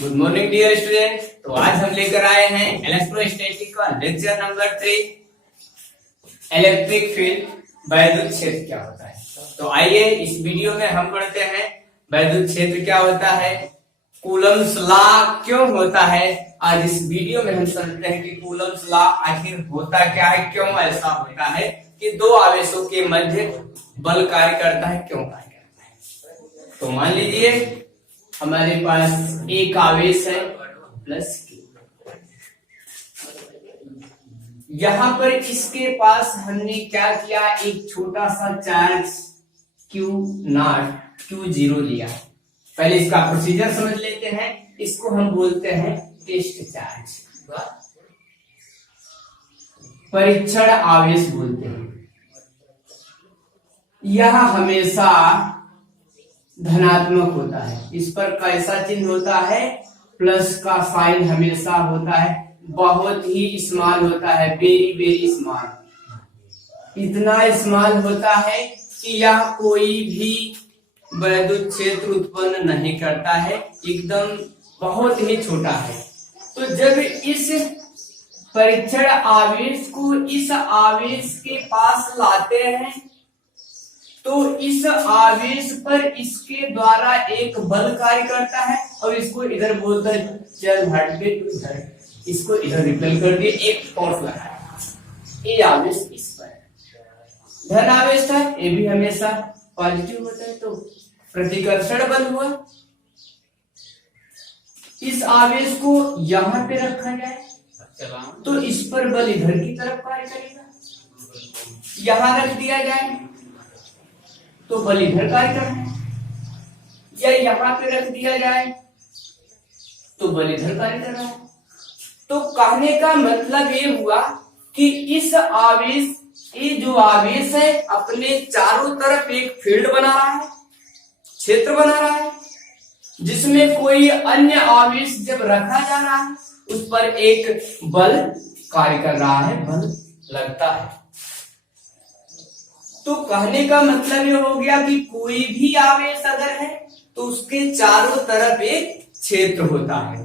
Good morning dear student. तो आज हम लेकर आए हैं इलेक्ट्रोस्टैटिक का लेक्चर नंबर 3, इलेक्ट्रिक फील्ड वैद्युत क्षेत्र क्या होता है। तो आइए इस वीडियो में हम पढ़ते हैं वैद्युत क्षेत्र क्या होता है, कूलम्स लॉ क्यों होता है। आज इस वीडियो में हम समझते हैं कि कूलम्स लॉ आखिर होता क्या है, क्यों ऐसा होता है कि दो आवेशों के मध्य बल कार्य करता है, क्यों कार्य करता है। तो मान लीजिए हमारे पास एक आवेश है प्लस Q, यहां पर इसके पास हमने क्या किया, एक छोटा सा चार्ज Q0 लिया। पहले इसका प्रोसीजर समझ लेते हैं। इसको हम बोलते हैं टेस्ट चार्ज, परीक्षण आवेश बोलते हैं। यह हमेशा धनात्मक होता है। इस पर कैसा चिन्ह होता है, प्लस का साइन हमेशा होता है, बहुत ही स्मॉल होता है, वेरी वेरी स्मॉल। इतना स्मॉल होता है कि यह कोई भी वैद्युत क्षेत्र उत्पन्न नहीं करता है, एकदम बहुत ही छोटा है। तो जब इस परीक्षण आवेश को इस आवेश के पास लाते हैं तो इस आवेश पर इसके द्वारा एक बल कार्य करता है और इसको इधर बोलते हैं चल हट के तू इधर, इसको इधर रिपेल कर दिए, एक फोर्स लगाया। ये आवेश इस पर धन आवेश था, ये भी हमेशा पॉजिटिव होता है, तो प्रतिकर्षण बल हुआ। इस आवेश को यहां पे रखा जाए तो इस पर बल इधर की तरफ कार्य करेगा। यहां रख दिया जाए तो बल इधर कार्य करना है, या यहां पे रख दिया जाए तो बल इधर कार्य कर रहा है। तो कहने का मतलब ये हुआ कि इस आवेश, ये जो आवेश है अपने चारों तरफ एक फील्ड बना रहा है, क्षेत्र बना रहा है, जिसमें कोई अन्य आवेश जब रखा जा रहा है उस पर एक बल कार्य कर रहा है, बल लगता है। तो कहने का मतलब ये हो गया कि कोई भी आवेश अगर है तो उसके चारों तरफ एक क्षेत्र होता है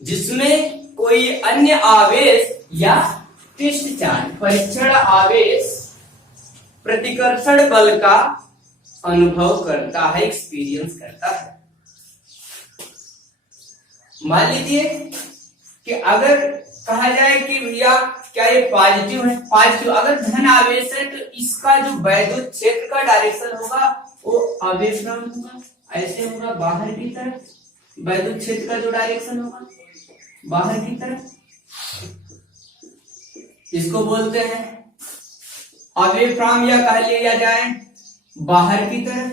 जिसमें कोई अन्य आवेश या टेस्ट चार्ज, परीक्षण आवेश प्रतिकर्षण बल का अनुभव करता है, एक्सपीरियंस करता है। मान लीजिए कि अगर कहा जाए कि भैया क्या ये पॉजिटिव है, पॉजिटिव अगर धन आवेश है तो इसका जो वैद्युत क्षेत्र का डायरेक्शन होगा वो आवेश होगा, ऐसे होगा बाहर की तरफ। वैद्युत क्षेत्र का जो डायरेक्शन होगा बाहर की तरफ, इसको बोलते हैं अवेफ्रॉम, या कह लिया जाए बाहर की तरफ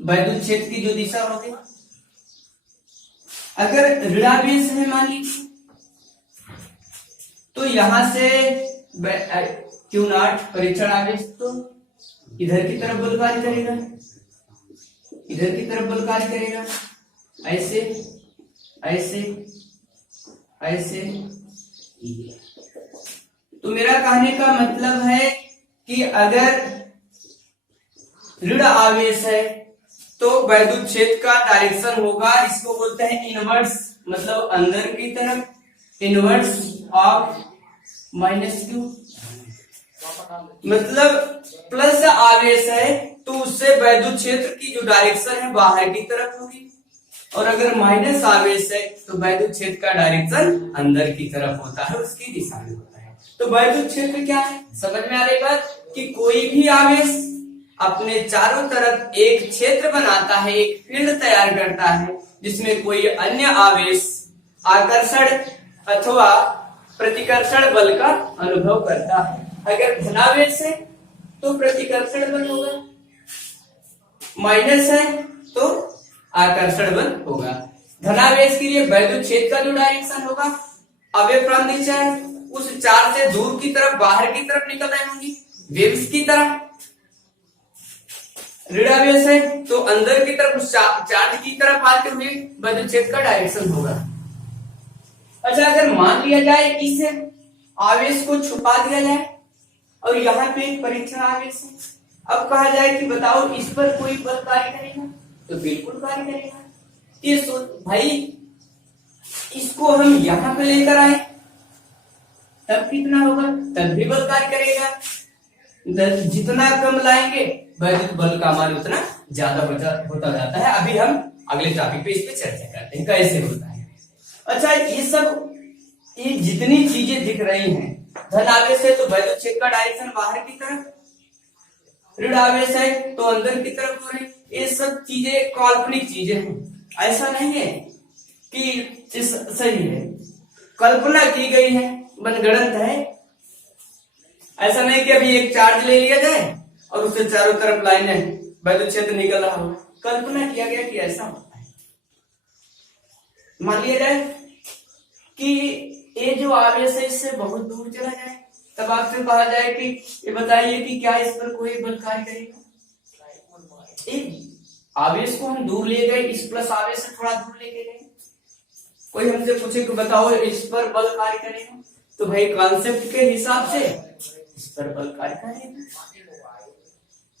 वैद्युत क्षेत्र की जो दिशा होगी। अगर ऋणावेश है मान लीजिए तो यहां से Q0 परीक्षण आवेश तो इधर की तरफ बल कार्य करेगा, इधर की तरफ बल कार्य करेगा, ऐसे ऐसे ऐसे। तो मेरा कहने का मतलब है कि अगर ऋण आवेश है तो वैद्युत क्षेत्र का डायरेक्शन होगा, इसको बोलते हैं इनवर्स, मतलब अंदर की तरफ, इनवर्स ऑफ -Q। मतलब प्लस आवेश है तो उससे वैद्युत क्षेत्र की जो डायरेक्शन है बाहर की तरफ होगी, और अगर माइनस आवेश है तो वैद्युत क्षेत्र का डायरेक्शन अंदर की तरफ होता है, उसकी दिशा में होता है। तो वैद्युत क्षेत्र क्या है, समझ में आ रही बात, कि कोई भी आवेश अपने चारों तरफ एक क्षेत्र बनाता है, एक फील्ड तैयार करता है जिसमें कोई अन्य आवेश आकर्षण अथवा प्रतिकर्षण बल का अनुभव करता है। अगर धनावेश है तो प्रतिकर्षण बल होगा, माइनस है तो आकर्षण बल होगा। धनावेश के लिए वैद्युत क्षेत्र का जो डायरेक्शन होगा अवेफ्रॉम दिशा है, उस चार्ज से दूर की तरफ, बाहर की तरफ निकल रही होंगी वेव्स की तरह। ऋणावेश है तो अंदर की तरफ उस चार्ज की तरफ आते हुए वैद्युत क्षेत्र का डायरेक्शन होगा। अच्छा, अगर मान लिया जाए इस आवेश को छुपा दिया जाए और यहाँ पे एक परीक्षण आवेश है, अब कहा जाए कि बताओ इस पर कोई बल कार्य करेगा, तो बिल्कुल कार्य करेगा। ये भाई इसको हम यहां पे लेकर आए तब कितना होगा, तब भी बल कार्य करेगा। जितना कम लाएंगे वैद्युत बल का मान उतना ज्यादा होता जाता है। अभी हम अगले टॉपिक पे इस पे चर्चा करते हैं कैसे होता है। अच्छा, ये जितनी चीजें दिख रही हैं, धन आवेश है तो वैद्युत क्षेत्र का डायरेक्शन बाहर की तरफ, ऋण आवेश है तो अंदर की तरफ हो रही। ये सब चीजें काल्पनिक चीजें हैं, ऐसा नहीं है कि सही है, कल्पना की गई है, मनगढ़ंत है। ऐसा नहीं कि अभी एक चार्ज ले लिया जाए और उससे चारों तरफ लाइनें वैद्युत क्षेत्र निकल रहा हो, कल्पना किया गया कि ऐसा होता है। मान लिया जाए कि ये जो आवेश है इससे बहुत दूर चला जाए, तब आपसे कहा जाए कि ये बताइए कि क्या इस पर कोई बल कार्य करेगा। आवेश को हम दूर ले गए, इस प्लस आवेश से थोड़ा दूर लेके गए, कोई हमसे पूछे कि बताओ इस पर बल कार्य करेगा, तो भाई कॉन्सेप्ट के हिसाब से इस पर बल कार्य करेगा।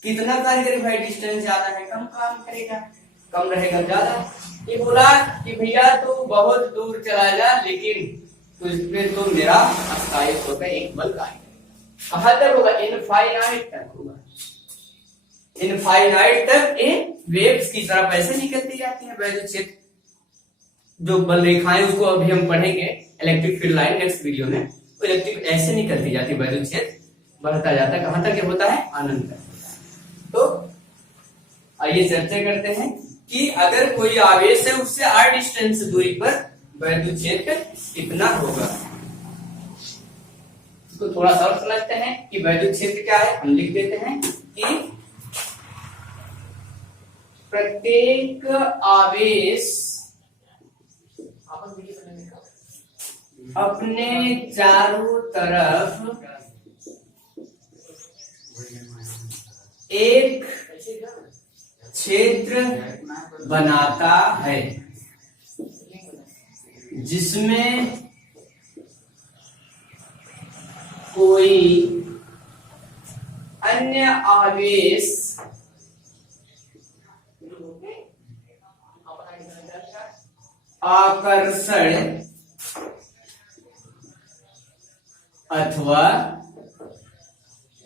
कितना कार्य करे भाई, डिस्टेंस ज्यादा है कम काम करेगा, कम रहेगा ज्यादा। ये बोला कि भैया तू बहुत दूर चला जा, लेकिन तुझ पे तो मेरा स्थायित्व होगा, एक बल कार्य करेगा। कहां तक होगा, इनफाइनाइट तक होगा। इनफाइनाइट तक ये वेव्स की तरफ ऐसे निकलती जाती है वैद्युत क्षेत्र। जो बल रेखाएं उसको अभी हम पढ़ेंगे electric field line next video में, वो इलेक्ट्रिक ऐसे निकलती जाती है, वैद्युत क्षेत्र बढ़ता जाता है। कहां तक होता है, अनंत तक। तो आइए चर्चा करते हैं कि अगर कोई आवेश है उससे r डिस्टेंस दूरी पर वैद्युत क्षेत्र कितना होगा। इसको थोड़ा सा और समझते हैं कि वैद्युत क्षेत्र क्या है। हम लिख देते हैं कि प्रत्येक आवेश अपने चारों तरफ एक क्षेत्र बनाता है जिसमें कोई अन्य आवेश आकर्षण अथवा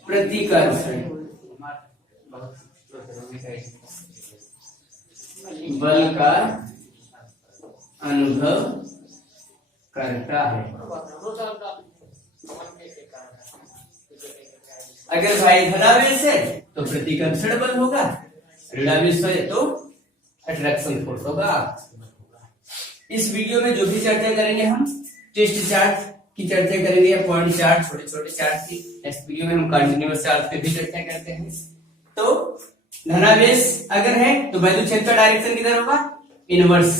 प्रतिकर्षण बल का अनुभव करता है। अगर भाई धनावेश है तो प्रतिकर्षण बल होगा, ऋणावेश है तो अट्रैक्शन फोर्स होगा। इस वीडियो में जो भी चर्चा करेंगे हम टेस्ट चार्ट की चर्चा करेंगे या पॉइंट चार्ट, छोटे छोटे चार्ट की। नेक्स्ट वीडियो में हम कंटिन्यूअस चार्ट पे भी चर्चा करते हैं। तो धनावेश अगर है तो वैद्युत क्षेत्र का डायरेक्शन किधर होगा, इनवर्स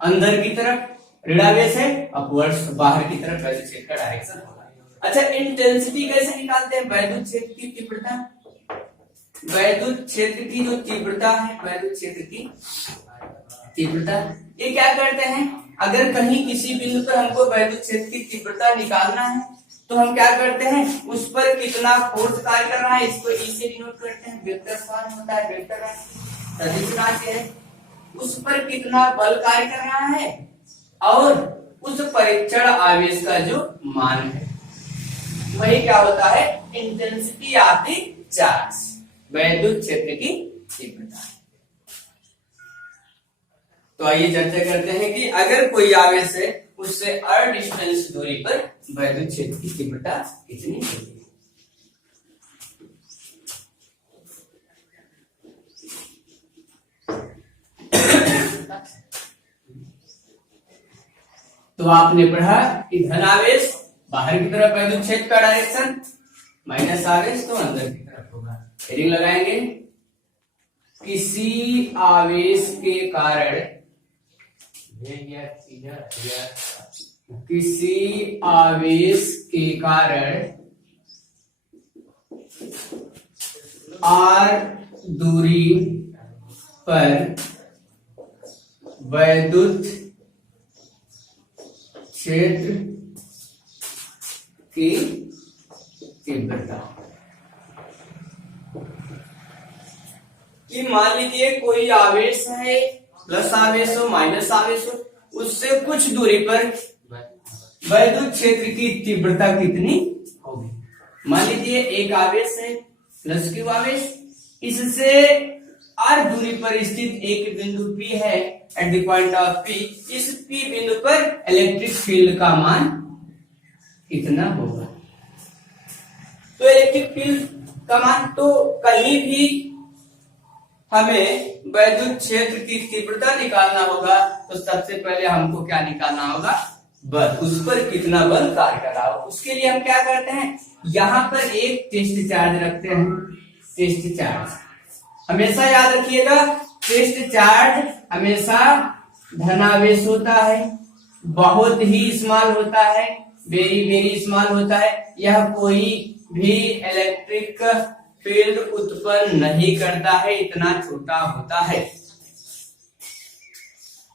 अंदर की तरफ। ऋणावेश है अपवर्ड्स बाहर की तरफ वैद्युत क्षेत्र का डायरेक्शन होगा। अच्छा, इंटेंसिटी कैसे निकालते हैं, वैद्युत क्षेत्र की तीव्रता। वैद्युत क्षेत्र की जो तीव्रता है, वैद्युत क्षेत्र की तीव्रता, ये क्या करते हैं, अगर कहीं किसी बिंदु पर हमको वैद्युत क्षेत्र की तीव्रता निकालना है तो हम क्या करते हैं, उस पर कितना फोर्स कार्य कर रहा है इसको ई से डिनोट करते हैं। वेक्टर फॉर्म होता है, वेक्टर सदिश राशि है, उस पर कितना बल कार्य कर रहा है और उस परीक्षण आवेश का जो मान है वही क्या होता है, इंटेंसिटी ऑफ द चार्ज, वैद्युत क्षेत्र की तीव्रता। तो आइए चर्चा करते हैं कि अगर कोई आवेश है उससे r डिस्टेंस दूरी पर वैद्युत क्षेत्र की तीव्रता कितनी होगी। तो आपने पढ़ा कि धनावेश बाहर की तरफ वैद्युत क्षेत्र का डायरेक्शन, माइनस आवेश तो अंदर की तरफ होगा। हेडिंग लगाएंगे, किसी आवेश के कारण r दूरी पर वैद्युत क्षेत्र की तीव्रता। कि मान लीजिए कोई आवेश है, प्लस आवेश हो माइनस आवेश हो, उससे कुछ दूरी पर वैद्युत क्षेत्र की तीव्रता कितनी होगी। मान लीजिए एक आवेश है प्लस क्यू आवेश, इससे r दूरी पर स्थित एक बिंदु P है at the point of P। इस P बिंदु पर इलेक्ट्रिक फील्ड का मान कितना होगा। तो इलेक्ट्रिक फील्ड का मान, तो कहीं भी हमें वैद्युत क्षेत्र की तीव्रता निकालना होगा तो सबसे पहले हमको क्या निकालना होगा, बल, उस पर कितना बल कार्य कर रहा हो। उसके लिए हम क्या करते हैं, यहां पर एक टेस्ट चार्ज रखते हैं। टेस्ट चार्ज हमेशा याद रखिएगा, टेस्ट चार्ज हमेशा धनावेश होता है, बहुत ही स्मॉल होता है, वेरी वेरी स्मॉल होता है। यह कोई भी इलेक्ट्रिक फील्ड उत्पन्न नहीं करता है, इतना छोटा होता है।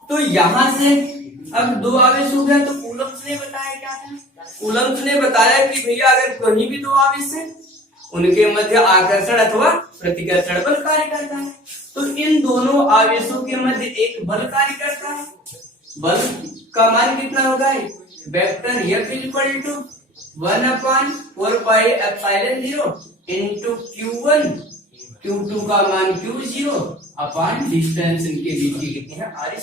तो यहां से अब दो आवेश हो गया, तो कूलम्ब्स ने बताया क्या था, कूलम्ब्स ने बताया कि भैया अगर कहीं भी दो आवेश है उनके मध्य आकर्षण अथवा प्रतिकर्षण बल कार्य करता है। तो इन दोनों आवेशों के मध्य एक बल कार्य करता है। बल का मान कितना होगा, vector F equal to 1/4πε0 into Q1, Q2 का मान Q0 अपॉन डिस्टेंस इनके बीच की कितनी है, r²।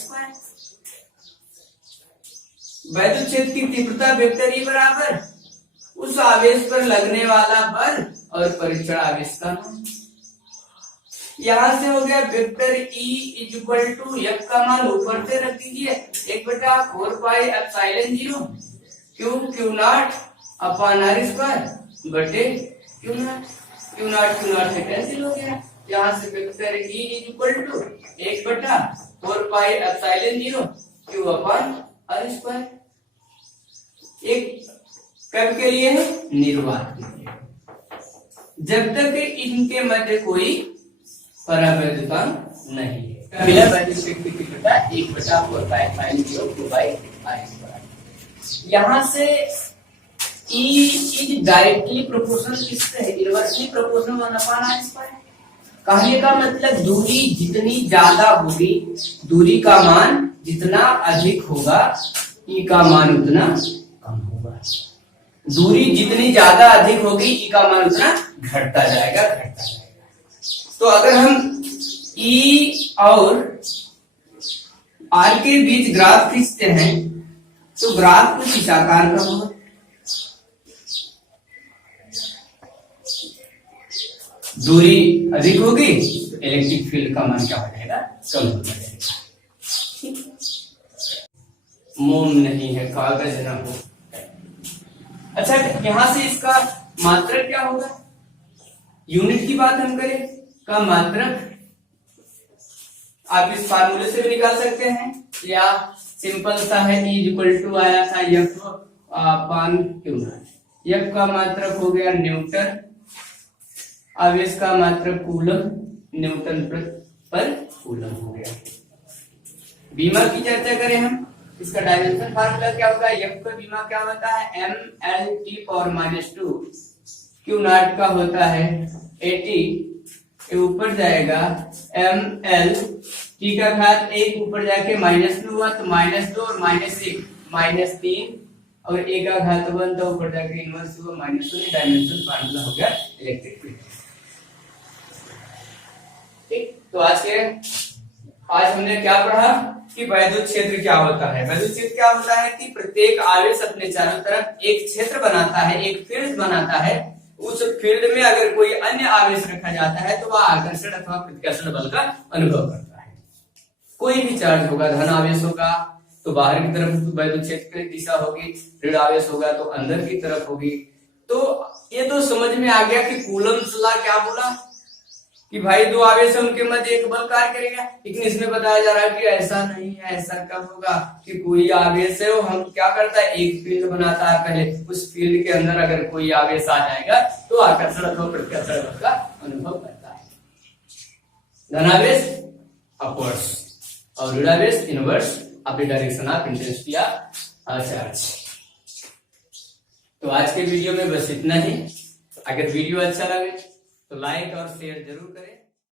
वैद्युत क्षेत्र की तीव्रता वेक्टर E बराबर उस आवेश पर लगने वाला बल और परीक्षण आवेश का मान। यहां से हो गया vector E equal to F का मान ऊपर से रख दीजिए 1/4πε0 Q0 अपॉन r² बटे Q0। Q0 से कैंसिल हो गया। यहाँ से vector E equal to 1/4πε0 Q upon r²। एक कब के लिए है, निर्वात के लिए, जब तक इनके मध्य कोई परावैद्युता नहीं है। मिला वैद्युत क्षेत्र की तीव्रता 1/4πε0 Q/r²। यहाँ से E इज डायरेक्टली प्रोपोर्शनल किससे है, इनवर्सली प्रोपोर्शनल 1/r²। कहने का मतलब दूरी जितनी ज्यादा होगी, दूरी का मान जितना अधिक होगा, E का मान उतना कम होगा। दूरी जितनी ज्यादा अधिक होगी, E का मान उतना घटता जाएगा। तो अगर हम E और R के बीच ग्राफ खींचते हैं तो ग्राफ कुछ इस आकार का होगा। दूरी अधिक होगी तो इलेक्ट्रिक फील्ड का मान क्या हो जाएगा, कम हो जाएगा। मोम नहीं है, कागज ना हो। अच्छा, यहां से इसका मात्रक क्या होगा, यूनिट की बात हम करें का मात्रक आप इस फार्मूले से भी निकाल सकते हैं, या सिंपल सा है E इक्वल टू आया था F अपान Q0। F का मात्रक हो गया न्यूटन, आवेश का मात्रक कूलम, न्यूटन पर कूलम हो गया। बीमा की चर्चा करें हम, इसका डायमेंशन फार्मूला क्या होगा, F का बीमा क्या होता है mL/-2, Q0 का होता है 80, ये ऊपर जाएगा mL T का घात 1 ऊपर जाके -2 हुआ तो -2 और -1 -3 और A का घात 1 तो ऊपर जाके इनवर्स हुआ -1। डायमेंशन फार्मूला हो गया इलेक्ट्रिक फील्ड। ठीक, तो आज हमने क्या पढ़ा कि वैद्युत क्षेत्र क्या होता है। वैद्युत क्षेत्र क्या होता है कि प्रत्येक आवेश अपने चारों तरफ एक क्षेत्र बनाता है, एक फील्ड बनाता है। उस फील्ड में अगर कोई अन्य आवेश रखा जाता है तो वह आकर्षण अथवा प्रतिकर्षण बल का अनुभव करता है। कोई भी चार्ज होगा, धन आवेश होगा तो बाहर की तरफ वैद्युत क्षेत्र की दिशा होगी, ऋण आवेश होगा तो अंदर की तरफ होगी। तो ये तो समझ में आ गया कि कूलम्ब्स लॉ क्या बोला कि भाई दो आवेश है उनके मध्य एक बल कार्य करेगा। लेकिन इसमें बताया जा रहा है कि ऐसा नहीं है। ऐसा कब होगा कि कोई आवेश है वो हम क्या करता है, एक फील्ड बनाता है, पहले उस फील्ड के अंदर अगर कोई आवेश आ जाएगा तो आकर्षण अथवा प्रतिकर्षण बल का अनुभव करता है। धनावेश अपवर्ड्स और ऋणावेश inverse of the direction of intensity of charge. तो आज के वीडियो में बस इतना ही। अगर वीडियो अच्छा लगे तो लाइक और शेयर जरूर करें।